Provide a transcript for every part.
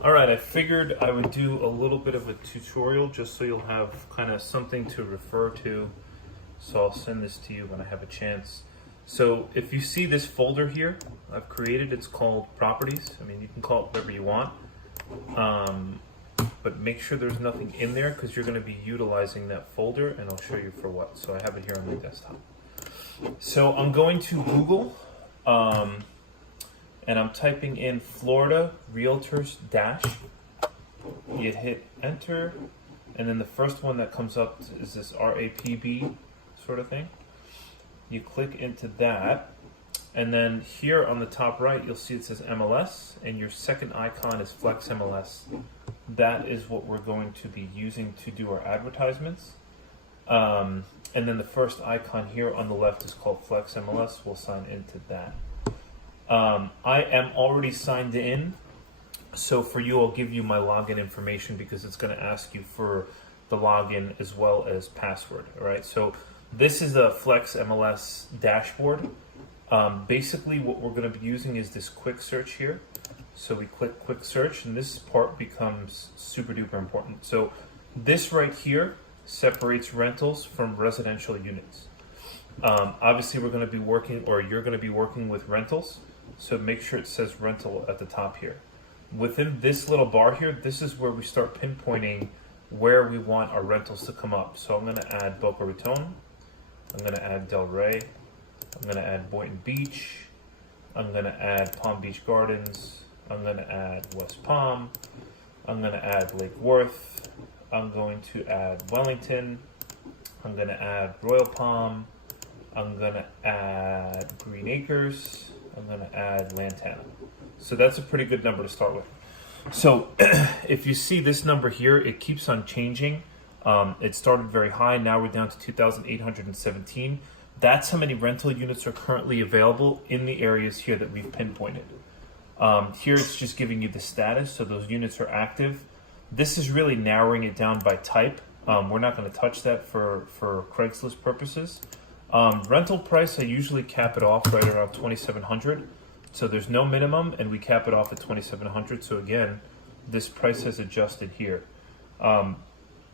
All right, I figured I would do a little bit of a tutorial just so you'll have kind of something to refer to. So I'll send this to you when I have a chance. So if you see this folder here I've created, it's called properties. I mean, you can call it whatever you want, but make sure there's nothing in there because you're going to be utilizing that folder, and I'll show you for what. So I have it here on my desktop. So I'm going to Google, and I'm typing in Florida Realtors Dash. You hit enter, and then the first one that comes up is this RAPB sort of thing. You click into that, and then here on the top right you'll see it says MLS, and your second icon is Flex MLS. That is what we're going to be using to do our advertisements. And then the first icon here on the left is called Flex MLS. We'll sign into that. I am already signed in, so for you I'll give you my login information because it's going to ask you for the login as well as password. All right, so this is a Flex MLS dashboard. Basically what we're going to be using is this quick search here. So we click quick search, and this part becomes super duper important. So this right here separates rentals from residential units. Obviously we're going to be working, or you're going to be working with rentals, so make sure it says rental at the top here. Within this little bar here, this is where we start pinpointing where we want our rentals to come up. So I'm going to add Boca Raton, I'm going to add Del Rey, I'm going to add Boynton Beach, I'm going to add Palm Beach Gardens, I'm going to add West Palm, I'm going to add Lake Worth, I'm going to add Wellington, I'm going to add Royal Palm, I'm going to add Green Acres, I'm going to add Lantana. So that's a pretty good number to start with. So if you see this number here, it keeps on changing. It started very high, now we're down to 2,817. That's how many rental units are currently available in the areas here that we've pinpointed. Here it's just giving you the status, so those units are active. This is really narrowing it down by type. We're not going to touch that for Craigslist purposes. Rental price, I usually cap it off right around 2,700. So there's no minimum, and we cap it off at 2,700. So again, this price has adjusted here.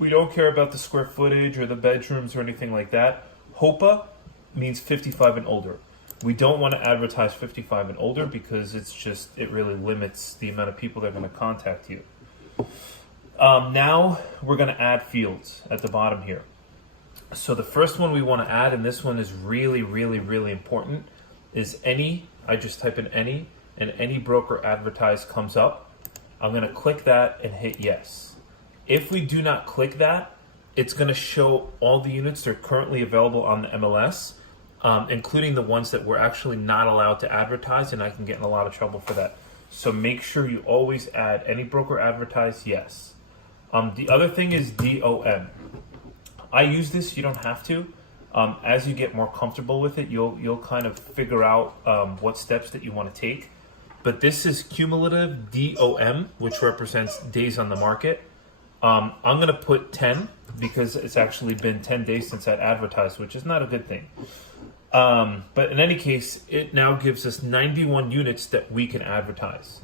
We don't care about the square footage or the bedrooms or anything like that. HOPA means 55 and older. We don't want to advertise 55 and older because it really limits the amount of people that are going to contact you. Now we're going to add fields at the bottom here. So the first one we want to add, and this one is really, really, really important, is any. I just type in any, and any broker advertise comes up. I'm going to click that and hit yes. If we do not click that, it's going to show all the units that are currently available on the MLS, including the ones that we're actually not allowed to advertise, and I can get in a lot of trouble for that. So make sure you always add any broker advertise yes. The other thing is DOM. I use this, you don't have to. As you get more comfortable with it, you'll kind of figure out what steps that you want to take. But this is cumulative DOM, which represents days on the market. I'm going to put 10 because it's actually been 10 days since I advertised, which is not a good thing. But in any case, it now gives us 91 units that we can advertise.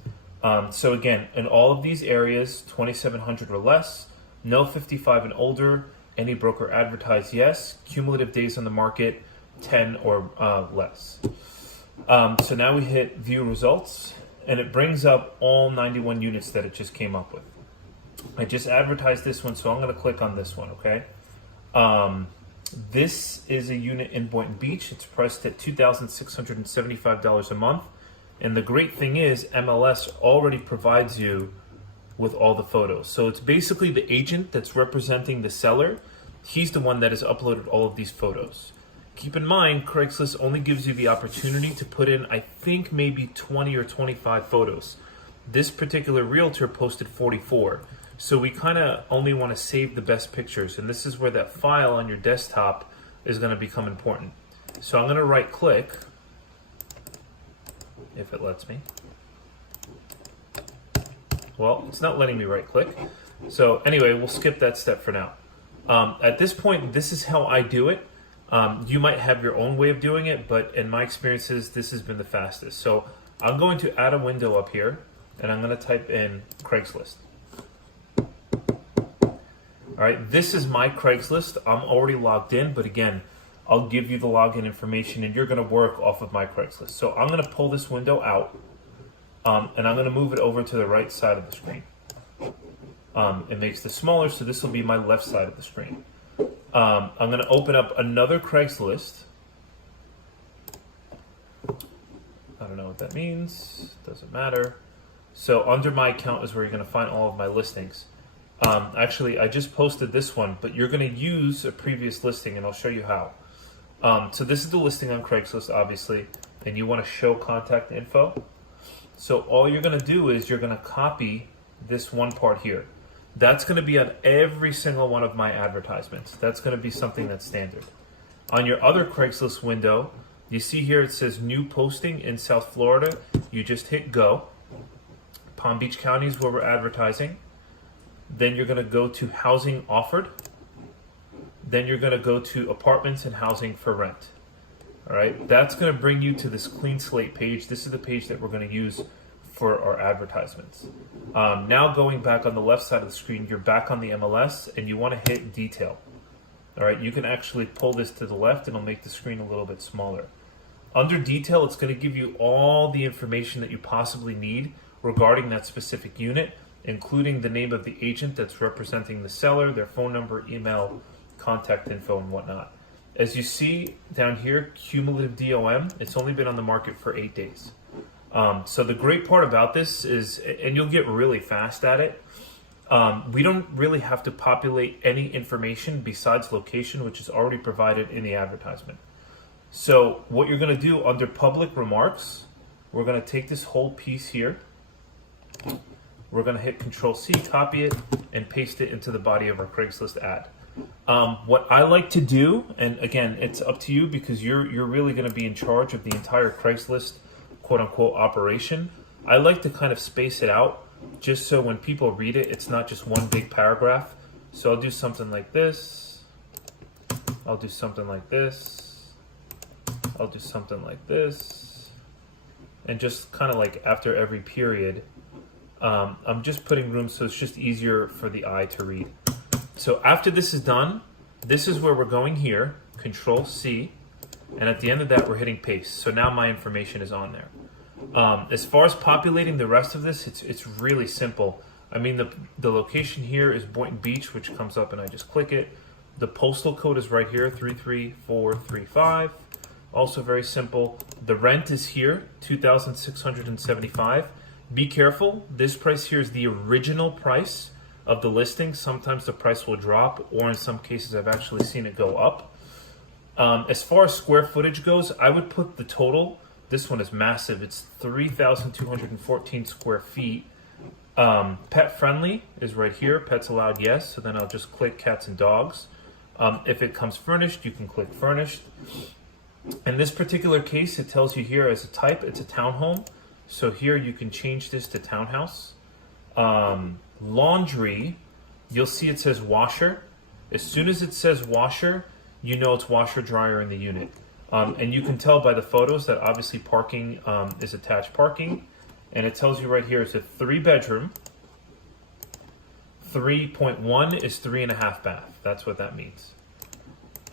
So again, in all of these areas, 2,700 or less, no 55 and older, any broker advertise yes, cumulative days on the market, 10 or less. So now we hit view results, and it brings up all 91 units that it just came up with. I just advertised this one, so I'm going to click on this one, okay? This is a unit in Boynton Beach. It's priced at $2,675 a month. And the great thing is MLS already provides you with all the photos. So it's basically the agent that's representing the seller. He's the one that has uploaded all of these photos. Keep in mind, Craigslist only gives you the opportunity to put in, I think, maybe 20 or 25 photos. This particular realtor posted 44. So we kind of only want to save the best pictures. And this is where that file on your desktop is going to become important. So I'm going to right click, if it lets me. Well, it's not letting me right click. So anyway, we'll skip that step for now. At this point, this is how I do it. You might have your own way of doing it, but in my experiences, this has been the fastest. So I'm going to add a window up here. and I'm going to type in Craigslist. All right, this is my Craigslist. I'm already logged in, but again, I'll give you the login information and you're going to work off of my Craigslist. So I'm going to pull this window out and I'm going to move it over to the right side of the screen. It makes this smaller, so this will be my left side of the screen. I'm going to open up another Craigslist. I don't know what that means. Doesn't matter. So under my account is where you're going to find all of my listings. Actually, I just posted this one, but you're going to use a previous listing, and I'll show you how. So this is the listing on Craigslist, obviously, and you want to show contact info. So all you're going to do is you're going to copy this one part here. That's going to be on every single one of my advertisements. That's going to be something that's standard. On your other Craigslist window, you see here it says new posting in South Florida. You just hit go. Palm Beach County is where we're advertising. Then you're going to go to housing offered. Then you're going to go to apartments and housing for rent. All right, that's going to bring you to this clean slate page. This is the page that we're going to use for our advertisements. Now going back on the left side of the screen, you're back on the MLS and you want to hit detail. All right, you can actually pull this to the left and it'll make the screen a little bit smaller. Under detail, it's going to give you all the information that you possibly need regarding that specific unit, including the name of the agent that's representing the seller, their phone number, email, contact info, and whatnot. As you see down here, cumulative DOM, it's only been on the market for 8 days. So the great part about this is, and you'll get really fast at it, we don't really have to populate any information besides location, which is already provided in the advertisement. So what you're going to do under public remarks, we're going to take this whole piece here. We're going to hit Control-C, copy it, and paste it into the body of our Craigslist ad. What I like to do, and again, it's up to you because you're really going to be in charge of the entire Craigslist quote-unquote operation. I like to kind of space it out just so when people read it, it's not just one big paragraph. So I'll do something like this. I'll do something like this. I'll do something like this. And just kind of like after every period, I'm just putting room so it's just easier for the eye to read. So after this is done, this is where we're going here, Control-C, and at the end of that, we're hitting paste. So now my information is on there. As far as populating the rest of this, it's really simple. I mean, the location here is Boynton Beach, which comes up and I just click it. The postal code is right here, 33435. Also very simple. The rent is here, $2,675. Be careful. This price here is the original price of the listing. Sometimes the price will drop, or in some cases I've actually seen it go up. As far as square footage goes, I would put the total. This one is massive. It's 3,214 square feet. Pet friendly is right here. Pets allowed, yes. So then I'll just click cats and dogs. If it comes furnished, you can click furnished. In this particular case, it tells you here as a type, it's a townhome. So here you can change this to townhouse. Laundry, you'll see it says washer. As soon as it says washer, you know it's washer dryer in the unit. And you can tell by the photos that obviously parking is attached parking. And it tells you right here it's a 3-bedroom. 3.1 is 3.5 bath. That's what that means.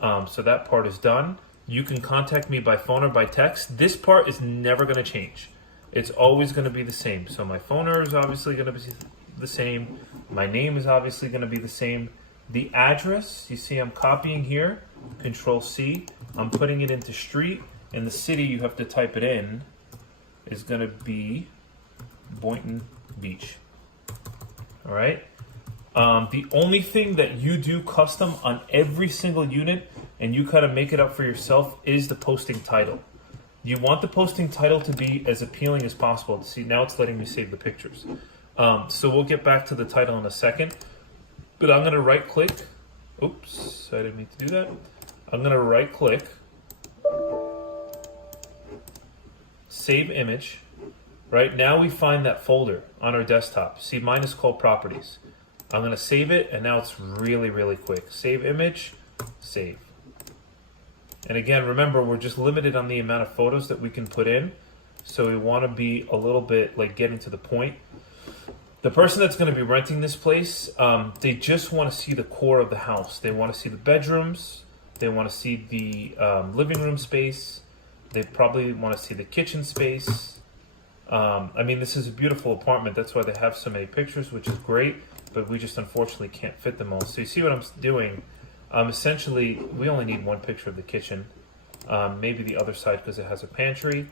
So that part is done. You can contact me by phone or by text. This part is never going to change. It's always going to be the same. So my phone number is obviously going to be the same. My name is obviously going to be the same. The address, you see I'm copying here, Control-C. I'm putting it into street, and the city you have to type it in is going to be Boynton Beach. All right? The only thing that you do custom on every single unit, and you kind of make it up for yourself, is the posting title. You want the posting title to be as appealing as possible. See, now it's letting me save the pictures. So we'll get back to the title in a second. But I'm going to right click. Oops, I didn't mean to do that. I'm going to right click. Save image. Right now we find that folder on our desktop. See, mine is called properties. I'm going to save it, and now it's really, really quick. Save image, save. And again, remember, we're just limited on the amount of photos that we can put in. So we want to be a little bit like getting to the point. The person that's going to be renting this place, they just want to see the core of the house. They want to see the bedrooms. They want to see the living room space. They probably want to see the kitchen space. I mean, this is a beautiful apartment. That's why they have so many pictures, which is great. But we just unfortunately can't fit them all. So you see what I'm doing? Essentially, we only need one picture of the kitchen. Maybe the other side because it has a pantry.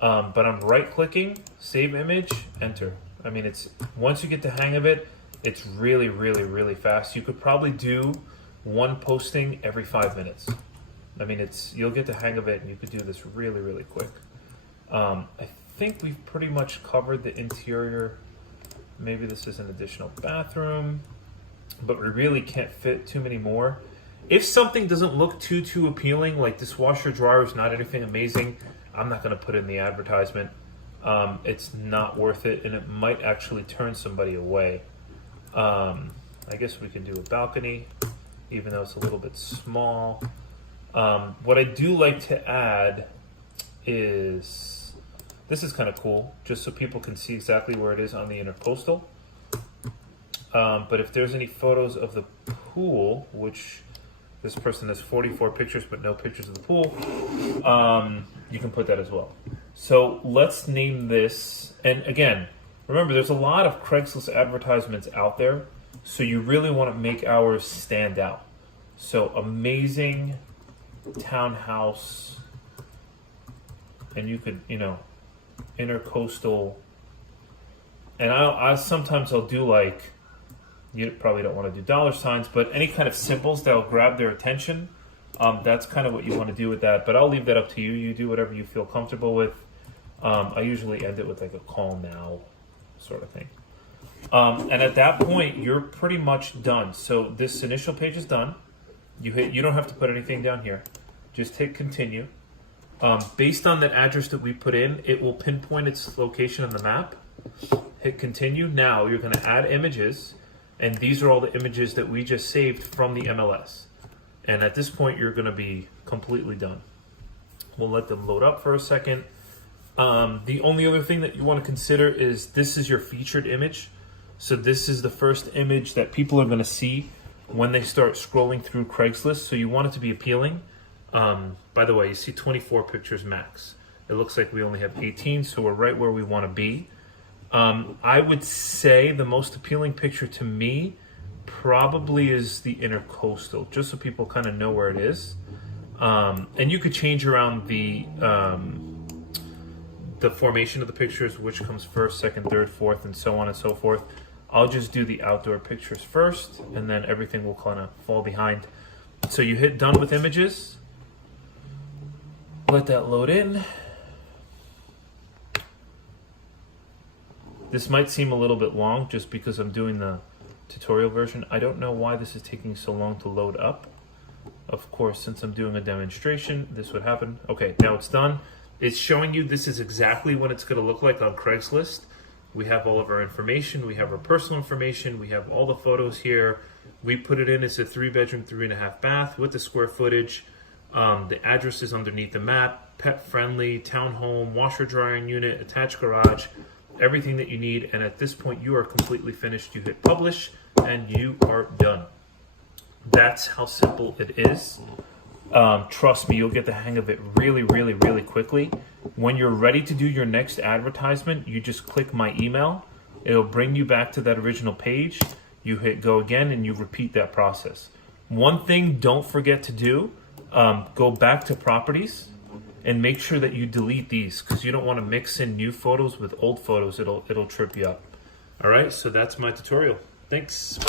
But I'm right-clicking, save image, enter. I mean, it's once you get the hang of it, it's really, really, really fast. You could probably do one posting every 5 minutes. I mean, you'll get the hang of it, and you could do this really, really quick. I think we've pretty much covered the interior. Maybe this is an additional bathroom, but we really can't fit too many more. If something doesn't look too appealing, like this washer dryer is not anything amazing, I'm not going to put it in the advertisement. It's not worth it, and it might actually turn somebody away. I guess we can do a balcony, even though it's a little bit small. What I do like to add is, this is kind of cool, just so people can see exactly where it is on the intercoastal. But if there's any photos of the pool, which this person has 44 pictures but no pictures of the pool, you can put that as well. So let's name this, and again, remember there's a lot of Craigslist advertisements out there, so you really want to make ours stand out. So amazing townhouse, and you could, intercoastal, and I sometimes I'll do like, you probably don't want to do dollar signs, but any kind of symbols that'll grab their attention. That's kind of what you want to do with that, but I'll leave that up to you. You do whatever you feel comfortable with. I usually end it with like a call now sort of thing. And at that point, you're pretty much done. So this initial page is done. You don't have to put anything down here. Just hit continue. Based on that address that we put in, it will pinpoint its location on the map. Hit continue. Now you're going to add images, and these are all the images that we just saved from the MLS. And at this point, you're going to be completely done. We'll let them load up for a second. The only other thing that you want to consider is this is your featured image. So this is the first image that people are going to see when they start scrolling through Craigslist. So you want it to be appealing. By the way, you see 24 pictures max. It looks like we only have 18, so we're right where we want to be. I would say the most appealing picture to me probably is the intercoastal, just so people kind of know where it is. And you could change around the formation of the pictures, which comes first, second, third, fourth, and so on and so forth. I'll just do the outdoor pictures first, and then everything will kind of fall behind. So you hit done with images. Let that load in. This might seem a little bit long just because I'm doing the tutorial version. I don't know why this is taking so long to load up. Of course, since I'm doing a demonstration, this would happen. Okay, now it's done. It's showing you this is exactly what it's going to look like on Craigslist. We have all of our information. We have our personal information. We have all the photos here. We put it in as a 3-bedroom, 3.5 bath with the square footage. The address is underneath the map. Pet-friendly, townhome, washer drying unit, attached garage, everything that you need. And at this point, you are completely finished. You hit publish, and you are done. That's how simple it is. Trust me, you'll get the hang of it really, really, really quickly. When you're ready to do your next advertisement, you just click my email. It'll bring you back to that original page. You hit go again, and you repeat that process. One thing don't forget to do, go back to properties and make sure that you delete these, because you don't want to mix in new photos with old photos. It'll trip you up. All right, so that's my tutorial. Thanks.